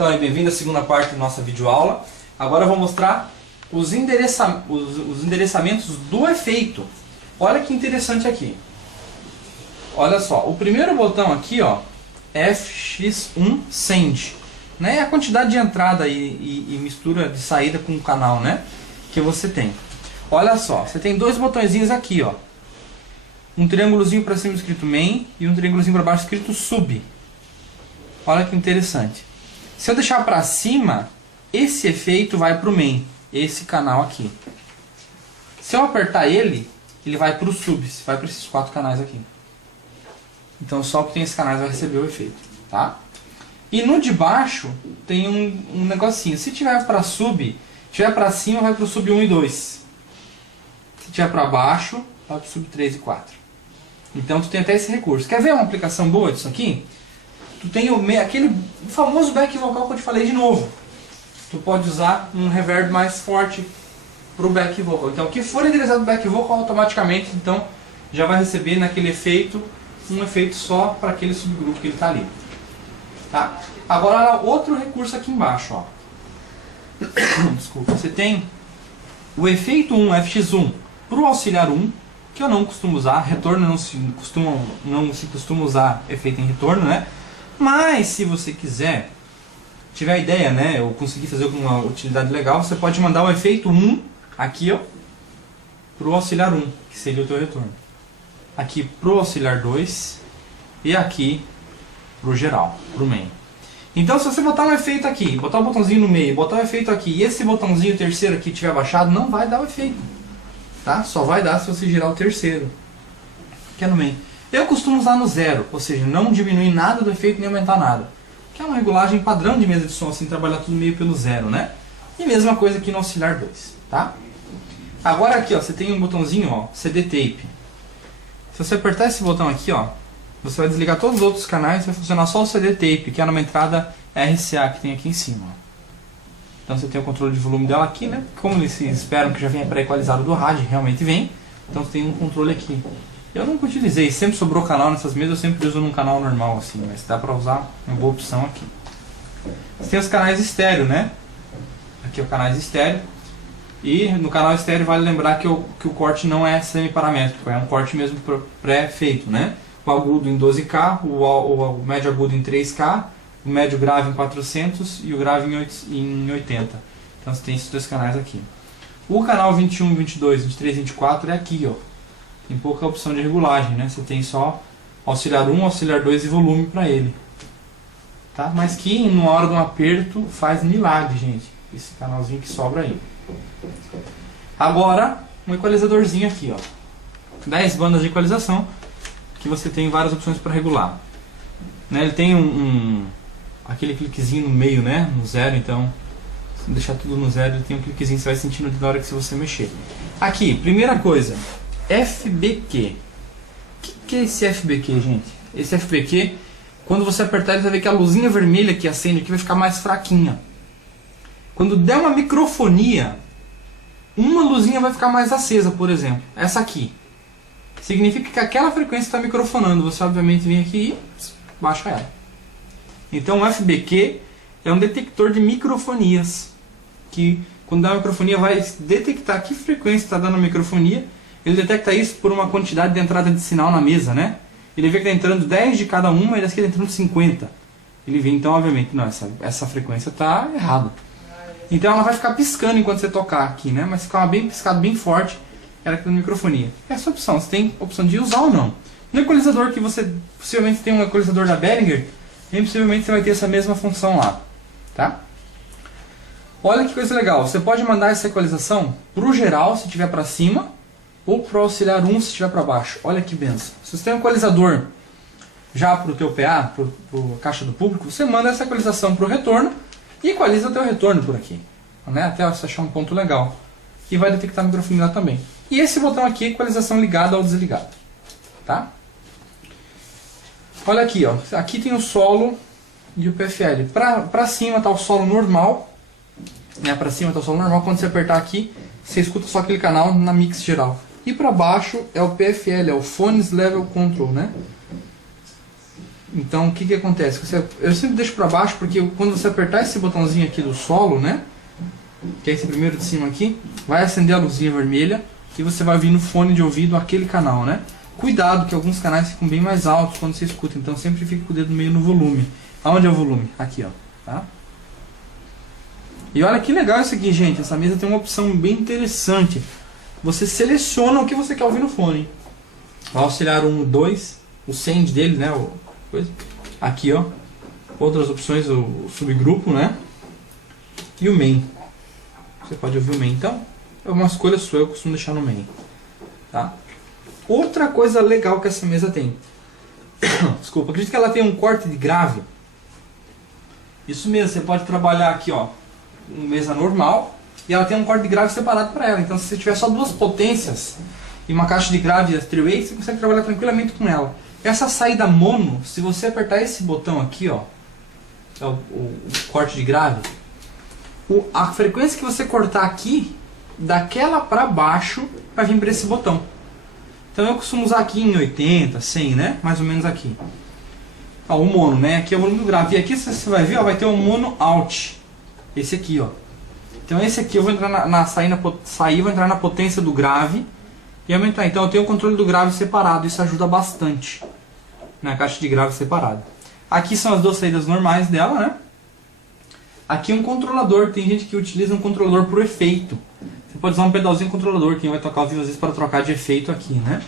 Então, bem-vindo à segunda parte da nossa videoaula. Agora eu vou mostrar os endereçamentos do efeito. Olha que interessante aqui. Olha só, o primeiro botão aqui, ó, FX1 Send, né? É a quantidade de entrada e mistura de saída com o canal, né? Que você tem. Olha só, você tem dois botõezinhos aqui, ó. Um triângulozinho para cima escrito Main e um triângulozinho para baixo escrito Sub. Olha que interessante. Se eu deixar para cima, esse efeito vai para o Main, esse canal aqui. Se eu apertar ele vai para o Sub, vai para esses quatro canais aqui. Então só que tem esses canais vai receber o efeito, tá? E no de baixo tem um negocinho. Se tiver para Sub, tiver para cima vai para o Sub 1 e 2. Se tiver para baixo, vai para o Sub 3 e 4. Então tu tem até esse recurso. Quer ver uma aplicação boa disso aqui? Tu tem aquele famoso back vocal que eu te falei de novo. Tu pode usar um reverb mais forte para o back vocal. Então o que for endereçado no back vocal automaticamente então já vai receber naquele efeito um efeito só para aquele subgrupo que ele está ali. Tá? Agora outro recurso aqui embaixo, ó. Desculpa. Você tem o efeito 1 FX1 para o auxiliar 1, que eu não costumo usar. Retorno não se costuma usar efeito em retorno, né? Mas se você quiser, tiver a ideia, né, ou conseguir fazer alguma utilidade legal, você pode mandar o efeito 1 aqui, ó, pro auxiliar 1, que seria o teu retorno. Aqui pro auxiliar 2 e aqui pro geral, pro main. Então se você botar um efeito aqui, botar um botãozinho no meio, botar um efeito aqui e esse botãozinho terceiro aqui tiver baixado, não vai dar o efeito. Tá? Só vai dar se você girar o terceiro, que é no main. Eu costumo usar no zero, ou seja, não diminuir nada do efeito nem aumentar nada. Que é uma regulagem padrão de mesa de som, assim, trabalhar tudo meio pelo zero, né? E mesma coisa aqui no auxiliar 2, tá? Agora aqui, ó, você tem um botãozinho, ó, CD Tape. Se você apertar esse botão aqui, ó, você vai desligar todos os outros canais e vai funcionar só o CD Tape, que é numa entrada RCA que tem aqui em cima. Ó. Então você tem o controle de volume dela aqui, né? Como eles esperam que já venha pré-equalizado do rádio, realmente vem. Então você tem um controle aqui. Eu nunca utilizei, sempre sobrou canal nessas mesas, eu sempre uso num canal normal assim, mas dá pra usar uma boa opção aqui. Você tem os canais estéreo, né? Aqui é o canais estéreo. E no canal estéreo vale lembrar que o corte não é semiparamétrico, é um corte mesmo pré-feito, né? O agudo em 12K, o médio agudo em 3K, o médio grave em 400 e o grave em 80. Então você tem esses dois canais aqui. O canal 21, 22, 23, 24 é aqui, ó. Tem pouca opção de regulagem, né? Você tem só auxiliar 1, auxiliar 2 e volume para ele. Tá? Mas que numa hora de um aperto faz milagre, gente. Esse canalzinho que sobra aí. Agora, um equalizadorzinho aqui, ó. 10 bandas de equalização, que você tem várias opções para regular. Né? Ele tem aquele cliquezinho no meio, né? No zero, então se deixar tudo no zero, ele tem um cliquezinho que você vai sentindo na hora que você mexer. Aqui, primeira coisa, FBQ. O que é esse FBQ, gente? Esse FBQ, quando você apertar ele vai ver que a luzinha vermelha que acende aqui vai ficar mais fraquinha. Quando der uma microfonia, uma luzinha vai ficar mais acesa, por exemplo. Essa aqui. Significa que aquela frequência está microfonando. Você obviamente vem aqui e baixa ela. Então o FBQ é um detector de microfonias. Que quando dá uma microfonia vai detectar que frequência está dando a microfonia. Ele detecta isso por uma quantidade de entrada de sinal na mesa, né? Ele vê que está entrando 10 de cada uma e daqui está entrando 50. Ele vê, então, obviamente, não, essa frequência está errada. Então ela vai ficar piscando enquanto você tocar aqui, né? Mas ficar bem piscado, bem forte, ela que tem microfonia. Essa opção, você tem a opção de usar ou não. No equalizador que você possivelmente tem um equalizador da Behringer, bem possivelmente você vai ter essa mesma função lá, tá? Olha que coisa legal, você pode mandar essa equalização para o geral, se tiver para cima, ou para o auxiliar 1 se estiver para baixo. Olha que benção. Se você tem um equalizador já para o teu PA, para a caixa do público, você manda essa equalização para o retorno e equaliza o teu retorno por aqui, né? Até você achar um ponto legal. E vai detectar a microfonia lá também. E esse botão aqui é equalização ligada ou desligada. Tá? Olha aqui, ó. Aqui tem o solo e o PFL. Para cima está o solo normal. Né? Para cima está o solo normal. Quando você apertar aqui, você escuta só aquele canal na mix geral. E para baixo é o PFL, é o Phones Level Control, né? Então o que acontece? Eu sempre deixo para baixo porque quando você apertar esse botãozinho aqui do solo, né? Que é esse primeiro de cima aqui, vai acender a luzinha vermelha e você vai ouvir no fone de ouvido aquele canal, né? Cuidado que alguns canais ficam bem mais altos quando você escuta, então sempre fica com o dedo meio no volume. Aonde é o volume? Aqui, ó, tá? E olha que legal isso aqui, gente. Essa mesa tem uma opção bem interessante. Você seleciona o que você quer ouvir no fone. O auxiliar 1, 2, o send dele, né? Aqui, ó. Outras opções, o subgrupo, né? E o main. Você pode ouvir o main. Então, é uma escolha sua, eu costumo deixar no main. Tá? Outra coisa legal que essa mesa tem. Desculpa, acredito que ela tem um corte de grave. Isso mesmo, você pode trabalhar aqui, ó. Uma mesa normal. E ela tem um corte de grave separado para ela. Então, se você tiver só duas potências e uma caixa de grave three-way, você consegue trabalhar tranquilamente com ela. Essa saída mono, se você apertar esse botão aqui, ó, é o corte de grave, a frequência que você cortar aqui, daquela para baixo, vai vir para esse botão. Então eu costumo usar aqui em 80, 100, né? Mais ou menos aqui. Ó, o mono, né? Aqui é o volume do grave. E aqui você vai ver, ó, vai ter o mono out. Esse aqui, ó. Então esse aqui eu vou entrar sair, vou entrar na potência do grave e aumentar. Então eu tenho o controle do grave separado, isso ajuda bastante. Na caixa de grave separada. Aqui são as duas saídas normais dela, né? Aqui um controlador, tem gente que utiliza um controlador por efeito. Você pode usar um pedalzinho controlador, quem vai tocar ao vivo às vezes para trocar de efeito aqui, né?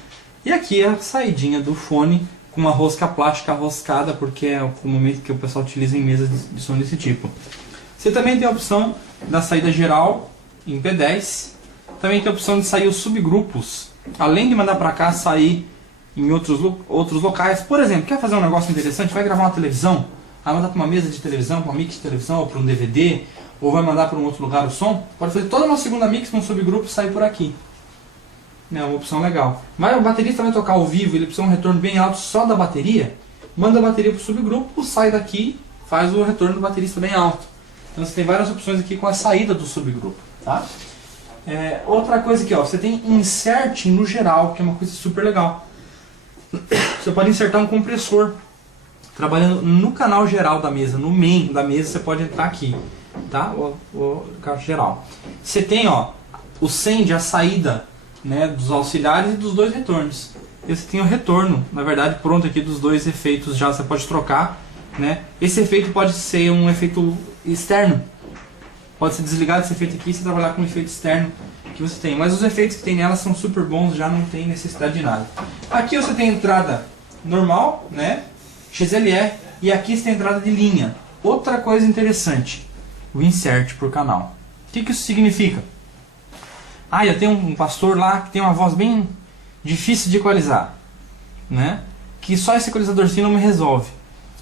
E aqui é a saidinha do fone com uma rosca plástica roscada, porque é o momento que o pessoal utiliza em mesas de som desse tipo. Você também tem a opção da saída geral em P10. Também tem a opção de sair os subgrupos, além de mandar para cá, sair em outros locais. Por exemplo, quer fazer um negócio interessante? Vai gravar uma televisão, vai mandar para uma mesa de televisão, para uma mix de televisão, ou para um DVD, ou vai mandar para um outro lugar o som, pode fazer toda uma segunda mix com um subgrupo e sair por aqui. É uma opção legal. Mas o baterista vai tocar ao vivo, ele precisa de um retorno bem alto só da bateria, manda a bateria para o subgrupo, sai daqui, faz o retorno do baterista bem alto. Então você tem várias opções aqui com a saída do subgrupo. Tá? Outra coisa aqui, ó, você tem insert no geral, que é uma coisa super legal. Você pode insertar um compressor. Trabalhando no canal geral da mesa, no main da mesa, você pode entrar aqui, tá? O canal geral. Você tem, ó, o send, a saída, né, dos auxiliares e dos dois retornos. E você tem o retorno, na verdade, pronto aqui dos dois efeitos já, você pode trocar, né? Esse efeito pode ser um efeito externo. Pode ser desligado esse efeito aqui e você trabalhar com um efeito externo que você tem. Mas os efeitos que tem nela são super bons, já não tem necessidade de nada. Aqui você tem a entrada normal, né? XLR, e aqui você tem a entrada de linha. Outra coisa interessante, o insert por canal. O que isso significa? Eu tenho um pastor lá que tem uma voz bem difícil de equalizar, né? Que só esse equalizadorzinho não me resolve.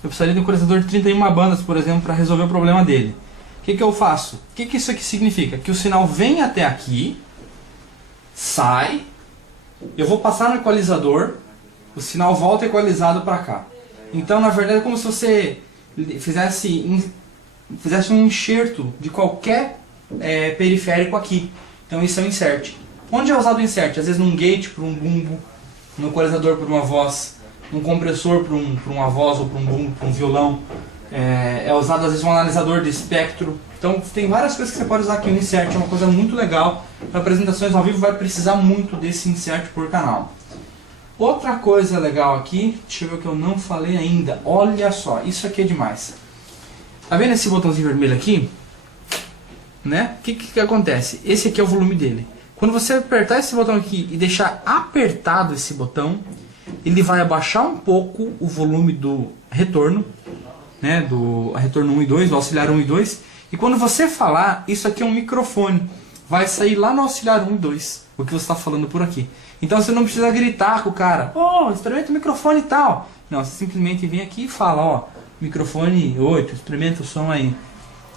Eu precisaria de um equalizador de 31 bandas, por exemplo, para resolver o problema dele. O que eu faço? O que isso aqui significa? Que o sinal vem até aqui, sai, eu vou passar no equalizador, o sinal volta equalizado para cá. Então, na verdade, é como se você fizesse um enxerto de qualquer periférico aqui. Então, isso é o insert. Onde é usado o insert? Às vezes num gate para um bumbo, no equalizador para uma voz, num compressor para uma voz ou para um bumbo, para um violão. É usado às vezes um analisador de espectro. Então, tem várias coisas que você pode usar aqui. O insert é uma coisa muito legal. Para apresentações ao vivo vai precisar muito desse insert por canal. Outra coisa legal aqui, deixa eu ver o que eu não falei ainda. Olha só, isso aqui é demais. Tá vendo esse botãozinho vermelho aqui? Né? O que acontece? Esse aqui é o volume dele. Quando você apertar esse botão aqui e deixar apertado esse botão, ele vai abaixar um pouco o volume do retorno, né? Do retorno 1 e 2, do auxiliar 1 e 2. E quando você falar, isso aqui é um microfone. Vai sair lá no auxiliar 1 e 2, o que você está falando por aqui. Então você não precisa gritar com o cara, experimenta o microfone e tal. Não, você simplesmente vem aqui e fala, microfone 8, experimenta o som aí.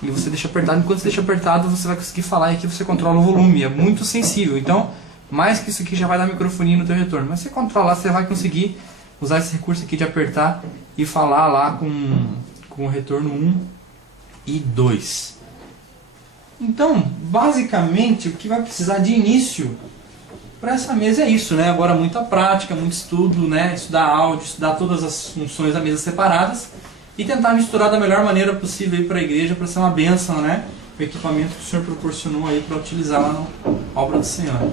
E você deixa apertado, enquanto você deixa apertado você vai conseguir falar e aqui você controla o volume, é muito sensível. Então, mais que isso aqui já vai dar microfonia no teu retorno. Mas você controlar, você vai conseguir usar esse recurso aqui de apertar e falar lá com o retorno 1 e 2. Então, basicamente, o que vai precisar de início para essa mesa é isso, né? Agora muita prática, muito estudo, né? Estudar áudio, estudar todas as funções da mesa separadas e tentar misturar da melhor maneira possível para a igreja, para ser uma bênção, né? O equipamento que o Senhor proporcionou aí para utilizar lá na obra do Senhor.